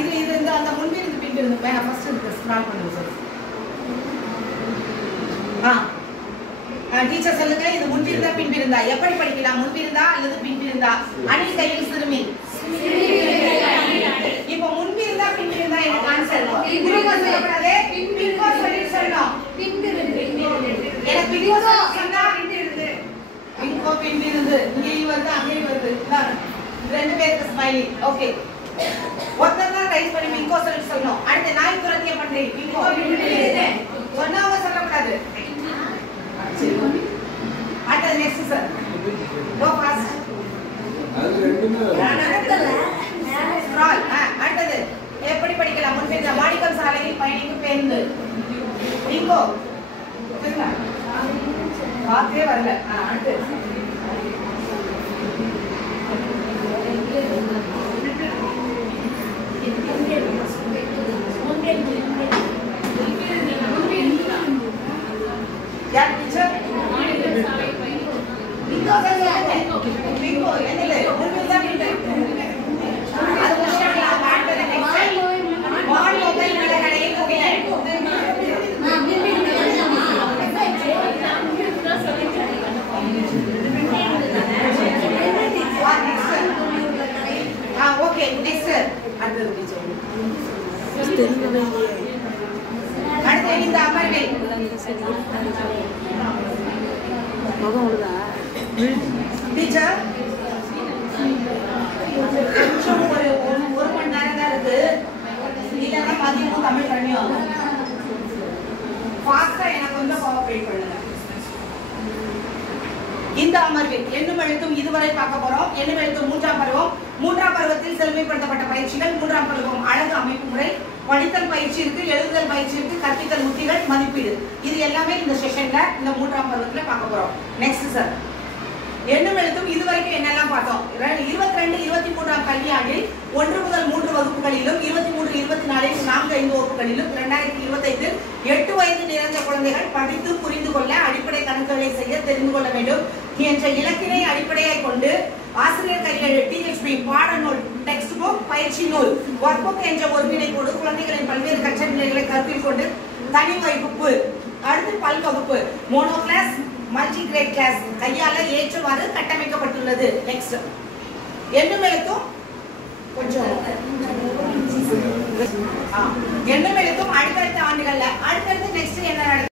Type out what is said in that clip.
இது இந்த அந்த முன்பிருந்து பின்பிருந்து ஃபர்ஸ்ட் இருக்கு ஸ்க்ரால் பண்ணுங்க சார். டீச்சர் சொல்லுங்க, இது முன்பிருந்தா பின்பிருந்தா எப்படி படிக்கலாம்? முன்பிருந்தா அல்லது பின்பிருந்தா? அணில் கையில் சிறுமி. இப்போ முன்பிருந்தா பின்பிருந்தா எனக்கு ஆன்சர் சொல்லக்கூடாது. பின்கோ சொல்லி சொல்லணும். எனக்கு பின்கோ சொன்னா பின்கோ பின்பிருந்து இங்கேயும் வருது அங்கேயும் வருது. ரெண்டு பேருக்கு ஸ்மைலி. ஓகே, ஒருத்தர் தான் ரைஸ் பண்ணி பின்கோ சொல்லி சொல்லணும். அடுத்து நாய் துரத்திய பண்றேன் பின்கோ சொன்னவங்க சொல்லக்கூடாது. அடுத்தது நெக்ஸ்ட் சார். Go fast. அடுத்தது எப்படி படிக்கலாம்? முன்பிருந்த மாணிக்கம் சாலையில் பயணிக்கும் பேருந்து. பிங்கோ பார்த்தே வரல. அடுத்து யார் டீச்சர்? பிங்கோ பிங்கோ என்னது? முன்பிருந்தா பின்பிருந்தா அது விஷயம்லாம் அடுத்தது நெக்ஸ்ட் மால் மொபைல் கடையை போகிறேன். ஓகே நெக்ஸ்ட் அடுத்தது டீச்சர். அடுத்து இந்த அமர்வில் டீச்சர் கொஞ்சம் ஒரு மணி நேரம் தான் இருக்கு. இல்லைன்னா மதியமும் தமிழ் பண்ணியும் ஃபாஸ்டா எனக்கு கொஞ்சம் கோஆபரேட் பண்ணுங்க. இந்த அமர்வில் எண்ணும் எழுத்தும் இதுவரை பார்க்க போறோம். எண்ணும் எழுத்தும் மூன்றாம் பருவம். மூன்றாம் பருவத்தில் செழுமைப்படுத்தப்பட்ட பயிற்சிகள். மூன்றாம் பருவம் அழகு அமைப்பு முறை, படித்தல் பயிற்சி இருக்கு, எழுதுதல் பயிற்சி இருக்கு, கற்பித்தல் உத்திகள், மதிப்பீடு. இது எல்லாமே இந்த செஷன்ல இந்த மூன்றாம் பருவத்துல பார்க்க போறோம். நெக்ஸ்ட் சார், எண்ணும் எழுத்தும் இதுவரைக்கும் என்னெல்லாம் பார்த்தோம்? 22-23ஆம் கல்வியாண்டில் 1 முதல் 3 வகுப்புகளிலும் 23-24 4-5 வகுப்புகளிலும் 2025 8 வயது நிறைந்த குழந்தைகள் படித்து புரிந்து கொள்ள அடிப்படை கணக்குகளை செய்ய தெரிந்து கொள்ள வேண்டும் என்ற இலக்கினை அடிப்படையாக கொண்டு ஆசிரியர் கையெழு டிஹெச்பி பாடநூல் டெக்ஸ்ட் புக் பயிற்சி நூல் ஒர்க் புக் என்ற ஒருங்கிணைப்போடு குழந்தைகளின் பல்வேறு கற்ற நிலைகளை கருத்தில் கொண்டு தனி வகுப்பு, அடுத்து பல் வகுப்பு, mono class, multi grade class கையால ஏற்றவாறு கட்டமைக்கப்பட்டுள்ளது. நெக்ஸ்ட் எண்ணும் எழுத்தும் கொஞ்சம் எண்ணும் எழுத்தும் அடுத்தடுத்த ஆண்டுகள்ல அடுத்தடுத்து நெக்ஸ்ட் என்ன